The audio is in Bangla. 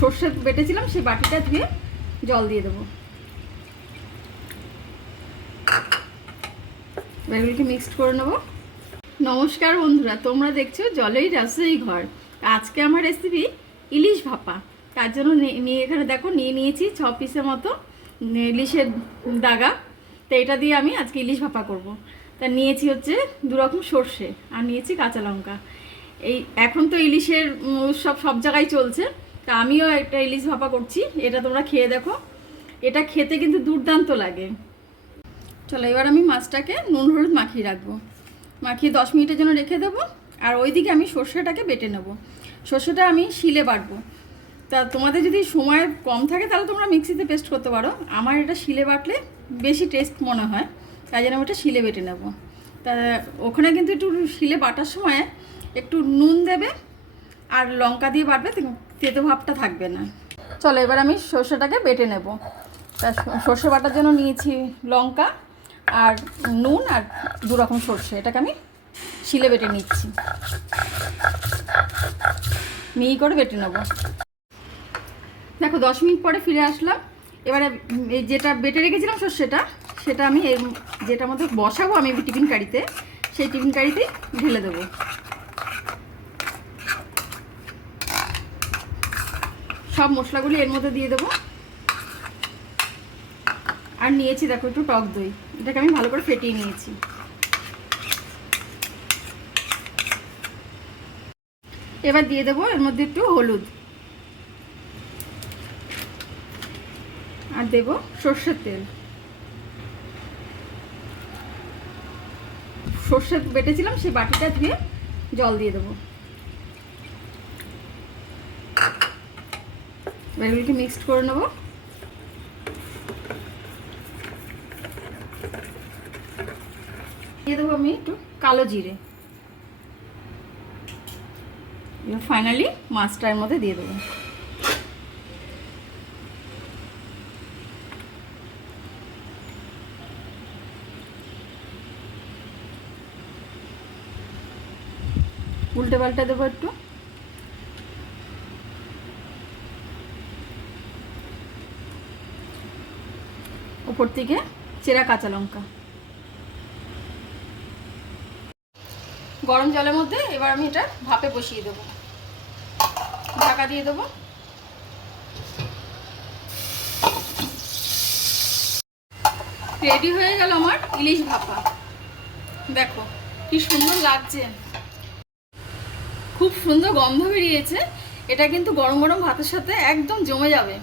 সর্ষে বেটেছিলাম সেই বাটিটা ধুয়ে জল দিয়ে দেবো। এগুলোকে মিক্সড করে নেবো। নমস্কার বন্ধুরা, তোমরা দেখছো জলেই রাসোই ঘর। আজকে আমার রেসিপি ইলিশ ভাপা। তার জন্য নিয়ে এখানে দেখো নিয়ে নিয়েছি 6 পিসের মতো ইলিশের দাগা। তো এটা দিয়ে আমি আজকে ইলিশ ভাপা করব। তা নিয়েছি হচ্ছে 2 রকম সর্ষে আর নিয়েছি কাঁচা লঙ্কা। এই এখন তো ইলিশের উৎসব সব জায়গায় চলছে, তা আমিও একটা ইলিশ ভাপা করছি। এটা তোমরা খেয়ে দেখো, এটা খেতে কিন্তু দুর্দান্ত লাগে। চলো এবার আমি মাছটাকে নুন হলুদ মাখিয়ে রাখবো, মাখিয়ে 10 মিনিটের জন্য রেখে দেবো। আর ওইদিকে আমি সর্ষেটাকে বেটে নেব। সর্ষেটা আমি শিলে বাটবো। তা তোমাদের যদি সময় কম থাকে তাহলে তোমরা মিক্সিতে পেস্ট করতে পারো। আমার এটা শিলে বাটলে বেশি টেস্ট মনে হয়, তাই জন্য আমি এটা শিলে বেটে নেব। তা ওখানে কিন্তু একটু শিলে বাটার সময় একটু নুন দেবে আর লঙ্কা দিয়ে বাটবে, তেতো ভাবটা থাকবে না। চলো এবার আমি সর্ষেটাকে বেটে নেব। তা সর্ষে বাটার জন্য নিয়েছি লঙ্কা আর নুন আর 2 রকম সর্ষে। এটাকে আমি শিলে বেটে নিচ্ছি, মিহি করে বেটে নেব। দেখো 10 মিনিট পরে ফিরে আসলাম। এবারে এই যেটা বেটে রেখেছিলাম সর্ষেটা, সেটা আমি যেটার মধ্যে বসাবো আমি টিফিন কারিতে, সেই টিফিন কারিতে ঢেলে দেবো। সব মশলাগুলি এর মধ্যে দিয়ে দেবো। আর নিয়েছি দেখো একটু টক দই, এটাকে আমি ভালো করে ফেটিয়ে নিয়েছি। এবার দিয়ে দেবো এর মধ্যে একটু হলুদ আর দেবো সর্ষের তেল। সর্ষে বেটেছিলাম সেই বাটিটা ধুয়ে জল দিয়ে দেবো। এগুলোকে মিক্সড করে নেবো। দিয়ে দেবো আমি একটু কালো জিরে। এবার ফাইনালি মাছটা এর মধ্যে দিয়ে দেবো। উল্টে পাল্টে দেবো একটু। উপর থেকে চেরা কাঁচা লঙ্কা। গরম জলের মধ্যে এবার আমি এটা ভাপে বসিয়ে দেবো, ঢাকা দিয়ে দেবো। রেডি হয়ে গেল আমার ইলিশ ভাপা। দেখো কি সুন্দর লাগছে, খুব সুন্দর গন্ধ বেরিয়েছে। এটা কিন্তু গরম গরম ভাতের সাথে একদম জমে যাবে।